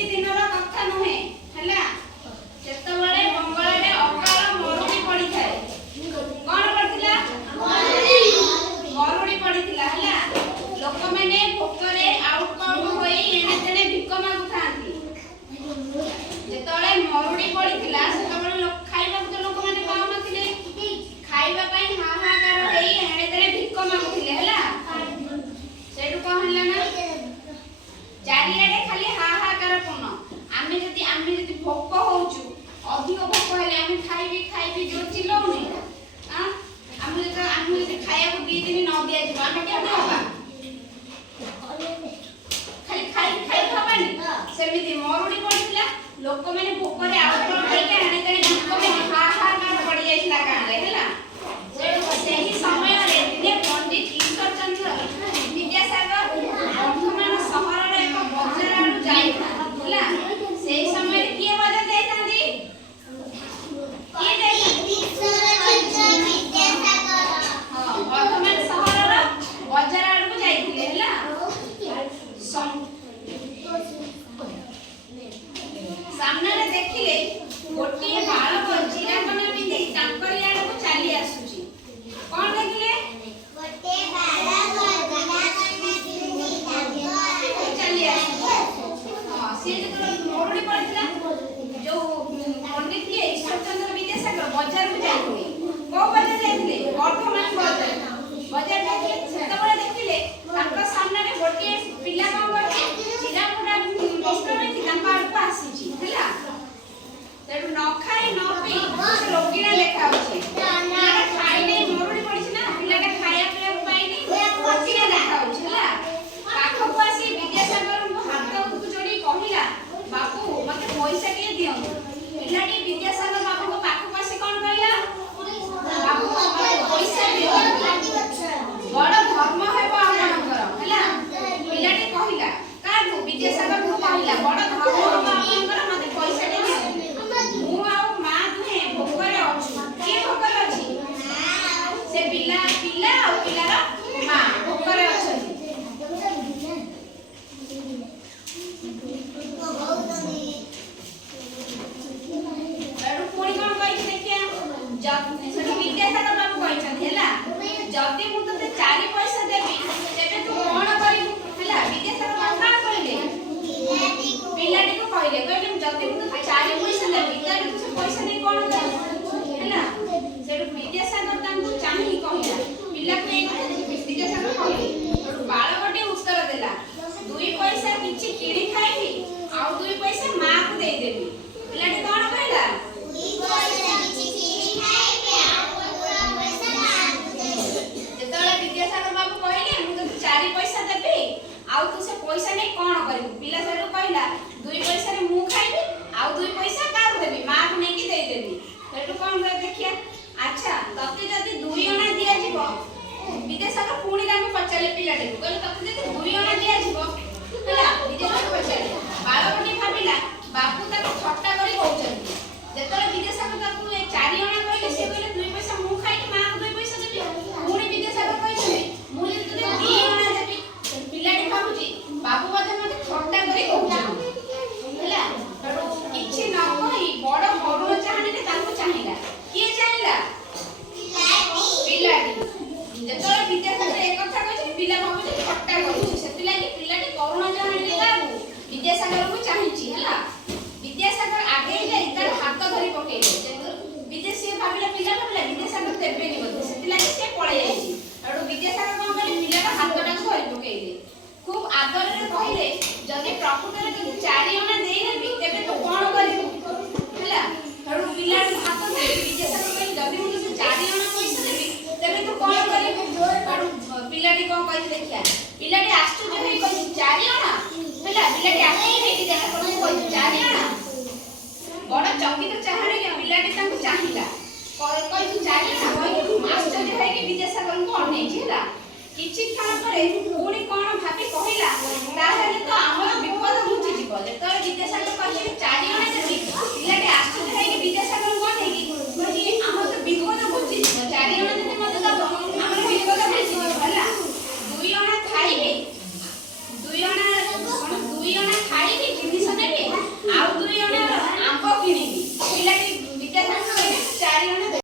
बेसी दिन कथा नुहे है सेतबले बंगाल अकाल मरुड़ी पड़ी थाए कौन पड़ता मरुड़ी पड़ता है लोक मैंने भोकरे आउट पाउट हो एणे तेणे भिक मागु थांती जेतबले मरुड़ी पड़ता सेतबले खाइबा तो लोक मैंने पाउ नथिले खाइबा पई हाहाकार होई एणे तेणे भिक मागुथिले हैला सेडु कोन हल्ला ना चारियाडे खाली हाहाकार पूर्ण आमे जति भोक होउछु अधिक भोक हेले आमे खाइबी जो चिल्लौनी हां आमे जति खाया को 2 दिन न दिया जिबा आमे केना होबा खाली खाई खाबानी सेमिति मरुड़ी पड़िला लोक माने भोक रे आउट खाइके आने तने भिक में हाहाकार पड़ी जाइला काले हैला सेही समय रे दिने पंडित ईश्वरचंद्र विद्यासागर वर्धमान सहर रे एक बजार आडू जाइथा होला सेही समय रे किए बजार जाइथांदी किए जाइथांदी ईश्वरचंद्र विद्यासागर हां वर्धमान सहर रे बजार आडू जाइथिले होला सामने रे देखिले गोटिए बालक चिराकना पिंधि तांकरी आडू चली आसुची कोन देखिले गोटे बालक चिराकना पिंधि तांकरी चली आसुची हां से जो मोरडी पड़ितला जो पंडित के ईश्वरचंद्र विद्यासागर बाजार में जाइथिले को बाजार जाइथिले वर्धमान बाजार जाइथिले सेतबळे देखिले तांका सामने रे गोटिए पिला कोन करके चिराकना वस्त्र में तांका आडू आसीची हैला तेडु न खाई न पी से रोगीना लेखा होछि पिलाटा खाई नै मरुड़ी पड़िछि ना पिलाटा खाया पिया पाई नै रोगीना लेखा होछि हैला पाखो को आसी विद्यासागर को हाथ को जोड़ी कहिला बापू मते पैसा के दियो पिलाटी विद्यासागर बापू को पाखो को आसी कोन कहला बापू मते पैसा दियो बड़ धर्म हेबो आपनकर हैला पिलाटी कहिला काढू विद्यासागर को कहला बड़ धर्म हेबो आपनकर मते पैसा दियो मु आ मा दुहे भोकरे अछि के भोकरे अछि से पिला आ पिलार मा भोकरे अछि एडु कोनी कोन कहि देखिया जब विद्यासागर बाबू कहिछन हैला जदी मु तते 4 पैसा देबी तेबे तू कोन करिबू हैला विद्यासागर बाबू का कहले पिलाटी को कहले जदी मु तते 4 पैसा देबी तेबे तू से पैसा नै कोन करिबू हैला सेडु विद्यासागर तांको चाहि कहला पिला को एक विद्यासागर कहले एडु बालकटे उत्तर देला 2 पैसा किछि किणी खाइबी आ 2 पैसा मां को दे देबी पिलाटी कोन कहला 2 पैसा किछि किणी खाइबी आ 2 पैसा मां को दे देबी जेतले विद्यासागर बाबू कहले मु तो 4 पैसा देबी आ तू से पैसा नै कोन करिबू पिला सेडु कहला 2 पैसा रे मु खाइबी आ 2 पैसा का को देबी मां को नै की दे देबी सेडु कोन देखिया अच्छा तते जदी 2 अना दिया जिवो विद्यासागर पुणी ताको पचाले पिलाटे को कहले तते जदी 2 अना दिया जिवो हैला विद्यासागर पचाले बालकटी भाबिला बापू ताको ठट्टा करी कहउछन जेतले विद्यासागर ताको 4 अना कहले से कहले 2 पैसा मु खाइके मां को 2 पैसा देबी पुणी विद्यासागर कहले मु जे तते 2 अना देबी पिलाटी भाबुची बाबू मते ठट्टा करी कहउछन हैला तडो किछि न कहि बड़ मरुण चाहनी रे ताको चाहिला किए चाहिला पिलाटी जेतले विद्यासागर एक कथा कहछि पिला भाबुची ठट्टा करछि सेति लागि पिलाटी करुणा चाहनी काबू विद्यासागर को चाहिछि हैला विद्यासागर आगे जाई तार हाथ धरि पकेइले विद्यासी भाबिला पिला भाबिला विद्यासागर देबेनी बधे सेति लागि से पळे जाईछि अडो विद्यासागर कोन कहले पिलाटा हाथटा धरि पकेइले खूब आदर रे कहिले जदी प्रकृति रे तू 4 अना देई नेबी तेबे तो कोन करिबू हैला अडो पिलाटा हाथ धरि विद्यासागर कहले जदी मु 4 अना पैसा देबी तेबे तो कोन करिबू अडो पिलाटी कोन कहि देखिया पिलाटी आश्चर्य होई कहि 4 अना हैला पिलाटी आश्चर्य होई देखा कोन कहि 4 अना बड़ चकित चाहणी के पिलाटी तांको चाहिला कहि 4 अना कहि आश्चर्य होई के विद्यासागर को अनै छिला किछि क्षण परे पुणी कोन भाबी कहिला ताहेले तो हमर विपद घुची जिवो जेतले विद्यासागर कहि 4 अना